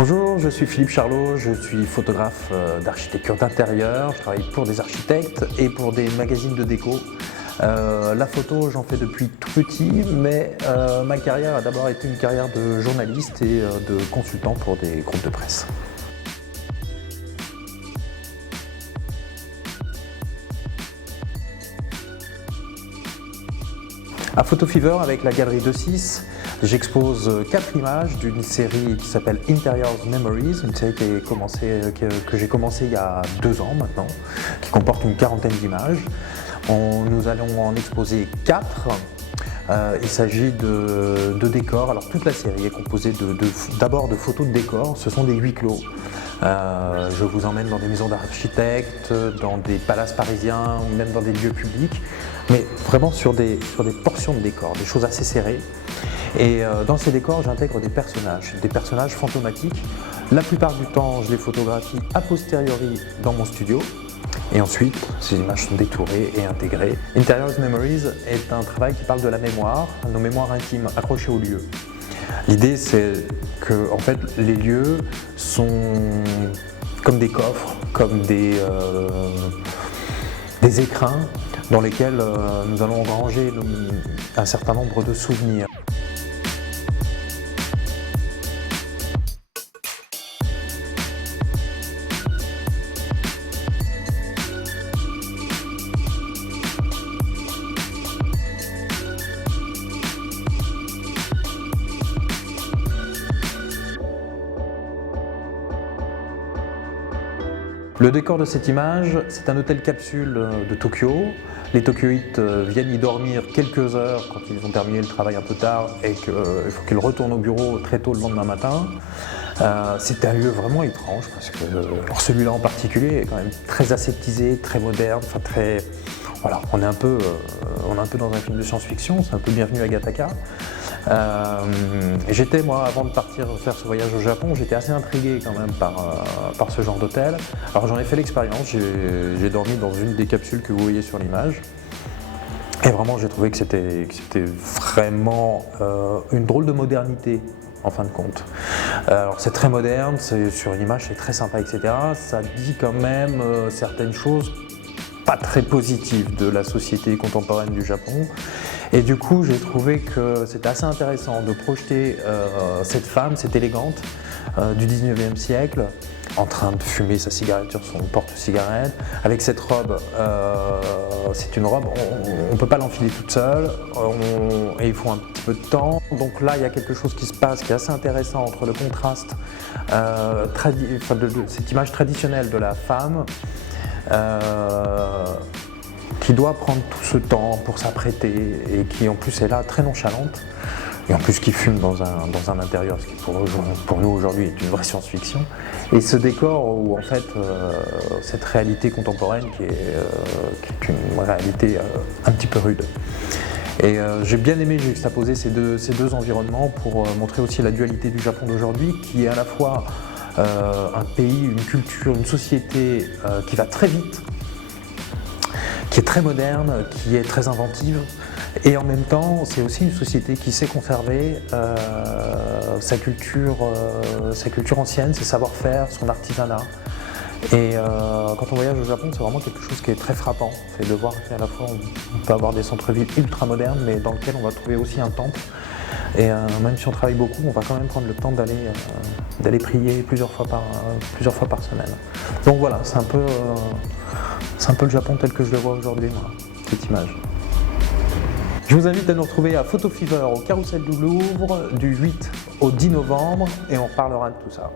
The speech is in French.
Bonjour, je suis Philippe Charlot, je suis photographe d'architecture d'intérieur, je travaille pour des architectes et pour des magazines de déco. La photo, j'en fais depuis tout petit, mais ma carrière a d'abord été une carrière de journaliste et de consultant pour des groupes de presse. À Photo Fever, avec la galerie 2.6, j'expose 4 images d'une série qui s'appelle Interiors Memories, une série que j'ai commencé il y a 2 ans maintenant, qui comporte une quarantaine d'images. Nous allons en exposer 4. Il s'agit de décors. Alors toute la série est composée d'abord de photos de décors, ce sont des huis clos. Je vous emmène dans des maisons d'architectes, dans des palaces parisiens ou même dans des lieux publics, mais vraiment sur des portions de décors, des choses assez serrées. Et dans ces décors, j'intègre des personnages fantomatiques. La plupart du temps, je les photographie a posteriori dans mon studio. Et ensuite, ces images sont détourées et intégrées. Interiors Memories est un travail qui parle de la mémoire, nos mémoires intimes accrochées aux lieux. L'idée, c'est que en fait, les lieux sont comme des coffres, comme des écrins dans lesquels nous allons ranger un certain nombre de souvenirs. Le décor de cette image, c'est un hôtel capsule de Tokyo. Les Tokyoïtes viennent y dormir quelques heures quand ils ont terminé le travail un peu tard et qu'il faut qu'ils retournent au bureau très tôt le lendemain matin. C'est un lieu vraiment étrange parce que celui-là en particulier est quand même très aseptisé, très moderne, enfin très... Voilà, on est un peu dans un film de science-fiction, c'est un peu Bienvenue à Gattaca. J'étais, moi, avant de partir faire ce voyage au Japon, j'étais assez intrigué quand même par ce genre d'hôtel. Alors j'en ai fait l'expérience, j'ai dormi dans une des capsules que vous voyez sur l'image. Et vraiment, j'ai trouvé que c'était vraiment une drôle de modernité, en fin de compte. Alors c'est très moderne, sur l'image c'est très sympa, etc. Ça dit quand même certaines choses pas très positive de la société contemporaine du Japon. Et du coup, j'ai trouvé que c'était assez intéressant de projeter cette femme, cette élégante du 19e siècle, en train de fumer sa cigarette sur son porte-cigarette, avec cette robe. C'est une robe, on ne peut pas l'enfiler toute seule, et il faut un petit peu de temps. Donc là, il y a quelque chose qui se passe qui est assez intéressant entre le contraste de cette image traditionnelle de la femme, qui doit prendre tout ce temps pour s'apprêter et qui en plus est là très nonchalante et en plus qui fume dans un intérieur, ce qui pour nous aujourd'hui est une vraie science-fiction, et ce décor où en fait cette réalité contemporaine qui est une réalité un petit peu rude. Et j'ai bien aimé juxtaposer ces deux environnements pour montrer aussi la dualité du Japon d'aujourd'hui, qui est à la fois un pays, une culture, une société qui va très vite, qui est très moderne, qui est très inventive, et en même temps c'est aussi une société qui sait conserver sa culture ancienne, ses savoir-faire, son artisanat. Et quand on voyage au Japon, c'est vraiment quelque chose qui est très frappant, c'est de voir qu'à la fois on peut avoir des centres-villes ultra modernes, mais dans lesquels on va trouver aussi un temple. Et même si on travaille beaucoup, on va quand même prendre le temps d'aller prier plusieurs fois par semaine. Donc voilà, c'est un peu le Japon tel que je le vois aujourd'hui, moi, cette image. Je vous invite à nous retrouver à Photo Fever au Carrousel du Louvre du 8 au 10 novembre et on parlera de tout ça.